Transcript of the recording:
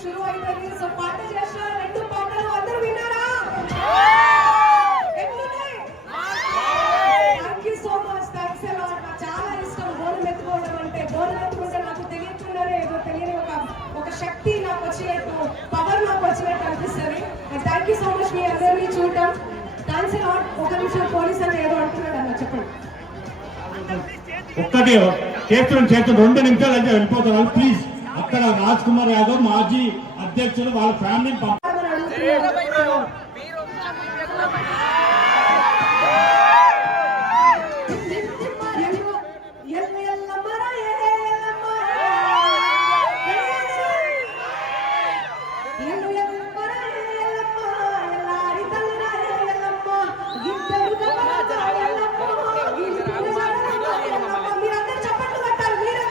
షురు అవుతుంది. సో పాట చేసిన 2 పాటలు అందరూ విన్నారా? Thank you so much. Thanks a lot. నాకు చాలా ఇష్టం బోనం ఎత్తుకోవడం అంటే. బోనం ఎత్తుకుంటే నాకు తెలియకుండానే ఏదో తెలియని ఒక శక్తి నాకు వచ్చినట్టు, పవర్ నాకు వచ్చినట్టు అనిపిస్తుంది. థ్యాంక్ యూ సో మచ్ మీ అందరినీ చూడటం. Thanks a lot. ఒక నిమిషం పోలీస్ అని ఏదో అంటున్నాడు అన్న, చెప్పండి. ఒక్కటే చేతులు 2 నిమిషాలు అయితే వెళ్ళిపోతున్నారు ప్లీజ్. అక్కడ రాజ్ కుమార్ యాదవ్ మాజీ అధ్యక్షులు వాళ్ళ ఫ్యామిలీ మీరందరూ చప్పట్లు కొట్టాలి. మీరే